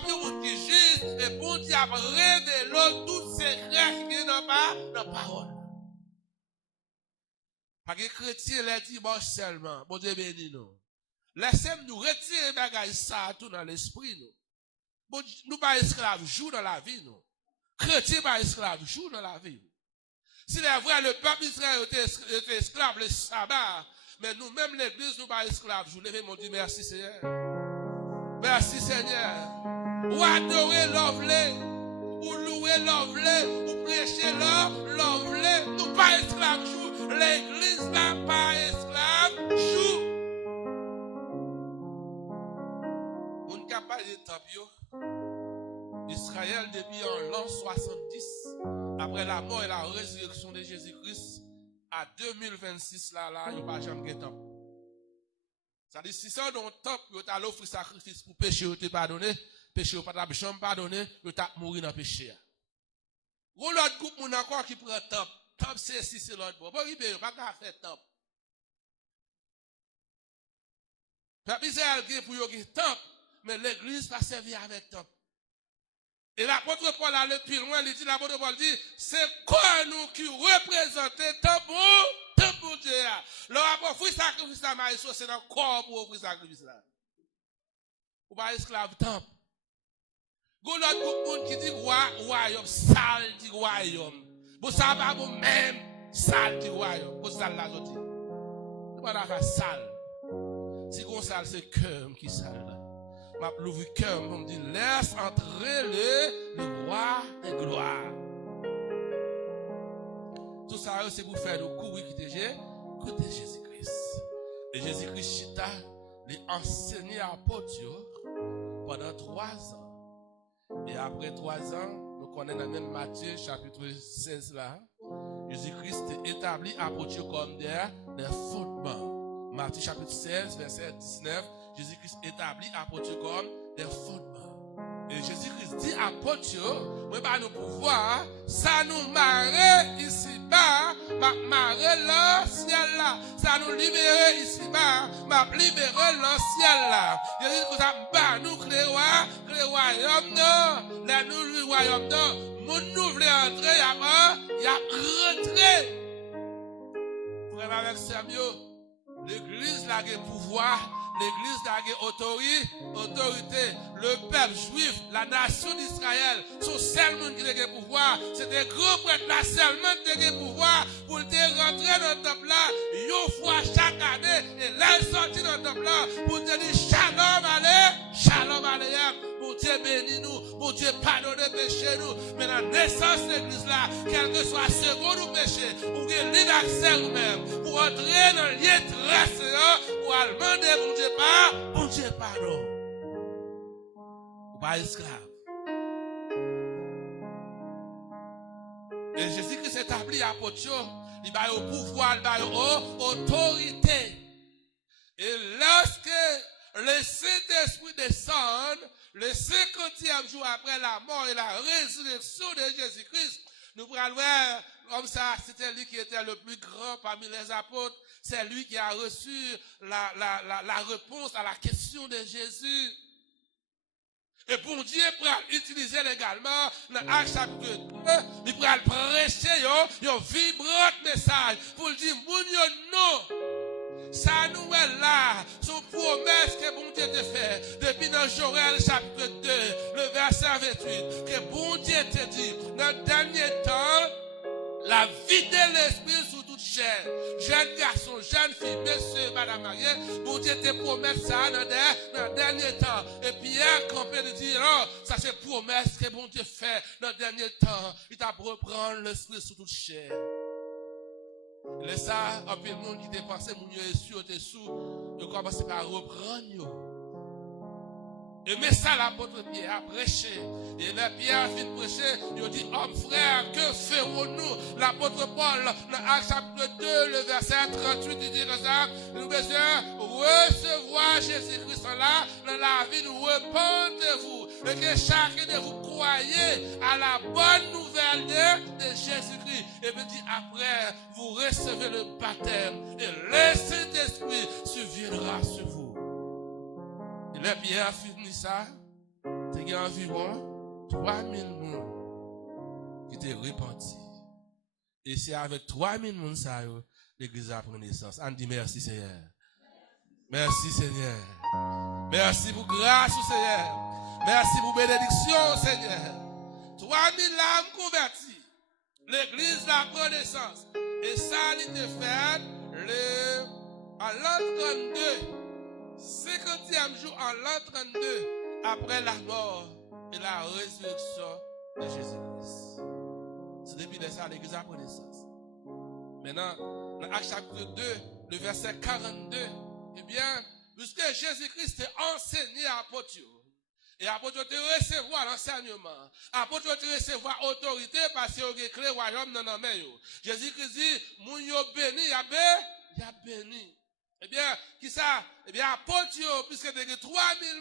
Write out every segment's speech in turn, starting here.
peuple qui est juste, et bon Dieu a révélé tous ces secrets qui n'ont pas de parole. Parce que les chrétiens, les dimanches seulement, bon Dieu béni nous. Laissez-nous retirer bagage ça tout dans l'esprit nous. Bon, nous pas esclaves jour dans la vie nous. Chrétiens pas esclaves jour dans la vie. Si c'est vrai, le peuple d'Israël était esclave le sabbat, mais nous-mêmes l'église, nous pas esclaves. Je lève mon Dieu, merci Seigneur. Merci Seigneur. Ou adorer l'ovlé, ou louer l'ovlé, ou prêcher l'ovlé. Nous pas esclaves jour. L'église n'a pas esclave jour. On n'est pas de temple. Israël depuis en l'an 70, après la mort et la résurrection de Jésus-Christ, à 2026, là, il n'y a pas jamais de temple. Ça dit, si c'est dans le temple, vous avez offert sacrifice pour péché, vous n'avez pas donné, péché, vous n'avez pas pardonné, vous avez mouru dans le péché. Vous avez l'autre groupe encore qui prend le temple. Temple, c'est si c'est l'autre. Bon, il n'y a pas qu'à faire temple. Peuple Israël qui est pour le temple, mais l'église va servir avec temple. Et l'apôtre Paul allait plus loin, il dit, l'apôtre Paul dit, c'est quoi nous qui représentons tant pour Dieu. Le rapport, offrir sacrifice à Maïso, c'est dans le corps pour offrir sacrifice là. Ou pas esclave temple. Vous l'autre groupe qui dit royaume, sale dit royaume. Vous savez pas vous même, sale dit royaume. Vous sale là, je dis. C'est pas la sale. Si qu'on sale, c'est cœur qui sale là. M'a l'ouvre cœur, on me dit, laisse entrer le roi de gloire. Tout ça, c'est pour faire le courir qui était Jésus-Christ. Et Jésus-Christ, chita, les enseigné à Potio pendant 3 ans. Et après 3 ans, nous connaissons dans même Matthieu, chapitre 16 là, Jésus-Christ est établi à Potio comme des fondements. Matthieu chapitre 16, verset 19, Jésus-Christ établit à Potio comme des fondements. Et Jésus-Christ dit à Potio, moi pas nous pouvoir, ça nous marre ici-bas, marre le ciel là. Ça nous libère ici-bas, libérer le ciel là. Jésus-Christ a bat nous clé royaume non, là nous le royaume non, nous voulons entrer, il y a rentré. Frère avec Samuel. L'église a le pouvoir, l'église a autorité. Le peuple juif, la nation d'Israël, sont seulement qui a le pouvoir. C'est des gros prêtres là seulement qui ont le pouvoir pour te rentrer dans le temple là, une fois chaque année, et là sortir dans le temple là, pour te dire shalom allez, pour Dieu bénir nous, pour Dieu pardonner péché nous. Mais la naissance de l'église là, quel que soit ce que nous péché, pour que l'île accès nous-mêmes, pour entrer dans le lieu très séant, pour aller demander pour Dieu pardon. Ou pas esclave. Et Jésus-Christ s'établit à Potio, il va au pouvoir, il va aux autorité. Et lorsque le Saint-Esprit descend, le 50e jour après la mort et la résurrection de Jésus-Christ, nous pourrons voir comme ça, c'était lui qui était le plus grand parmi les apôtres. C'est lui qui a reçu la réponse à la question de Jésus. Et pour Dieu, pour utiliser également, dans Actes chapitre 2, il pourra prêcher un vibrant message pour dire, non. Ça nous est là, son promesse que bon Dieu te fait, depuis dans Joël chapitre 2, le verset 28, que bon Dieu te dit, dans le dernier temps, la vie de l'esprit sous toute chair. Jeunes garçons, jeunes filles, messieurs, madame mariée, bon Dieu te promet ça dans le dernier temps. Et Pierre campé de dire, oh, ça c'est promesse que bon Dieu fait dans le dernier temps. Il t'a reprendre l'esprit sous toute chair. Les ça, un peu de monde qui dépensait, mon Dieu est sûr, t'es sous, il commence par reprendre. Et mais ça, l'apôtre Pierre a prêché. Et là, Pierre a fini de prêcher. Il dit, homme frère, que ferons-nous? L'apôtre Paul, dans Actes chapitre 2, le verset 38, il dit comme ça, nous besoin recevoir Jésus-Christ là, dans la vie, nous repentez-vous. Et que chacun de vous croyez à la bonne nouvelle de Jésus-Christ. Et me dit, après, vous recevez le baptême. Et le Saint-Esprit surviendra sur vous. Et là, Pierre a fini ça. C'est il y a environ 3000 personnes qui étaient repentis. Et c'est avec 3000 personnes que l'église a pris naissance. On dit merci Seigneur. Merci Seigneur. Merci pour grâce Seigneur. Merci pour bénédiction Seigneur. 3000 âmes converties. L'église a pris naissance. Et ça a été fait à l'an 32. 50e jour en l'an 32. Après la mort et la résurrection de Jésus-Christ. C'est depuis ça l'église a pris naissance. Maintenant, dans Actes chapitre 2, le verset 42, eh bien, puisque Jésus-Christ est enseigné à l'apôtre, et l'apôtre te recevoir l'enseignement, l'apôtre te recevoir autorité parce qu'il y a créé le royaume dans la main. Jésus-Christ dit, moun yo béni, y a béni. Eh bien, qui ça? Eh bien, apôtre, puisque il y a 3000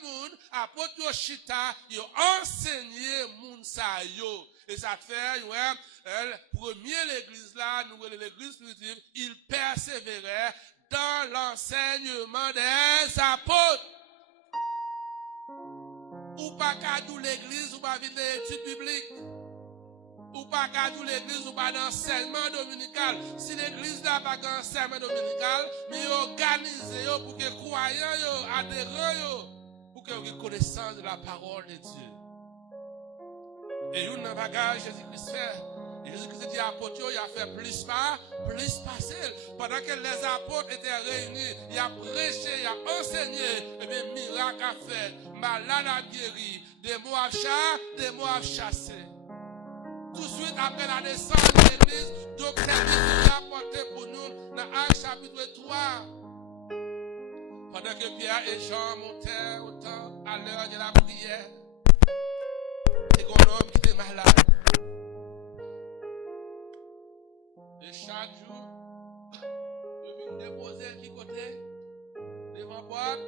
moun, apôtre chita, ils ont enseigné moun sa yo. Et ça fait, ouais, premier l'église là, nous l'église primitive, il persévérait dans l'enseignement des apôtres. Ou pas qu'à nous l'église, ou pas vivre l'étude biblique. Ou pas qu'à nous l'église, ou pas d'enseignement dominical. Si l'église n'a pas d'enseignement dominical, mais organisé pour que les croyants, adhérents, pour que vous ayez connaissance de la parole de Dieu. Et une bagage, Jésus-Christ fait. Jésus-Christ dit à l'apôtre, il a fait plus passer. Pendant que les apôtres étaient réunis, il a prêché, il a enseigné, et bien, miracle a fait, malade a guéri, démons a chassé. Tout de suite après la naissance de l'église, docteur Jésus a apporté pour nous dans Actes chapitre 3. Pendant que Pierre et Jean montaient au temple à l'heure de la prière, et qu'on homme qui était malade. Et chaque jour, je viens déposer qui côté devant la porte.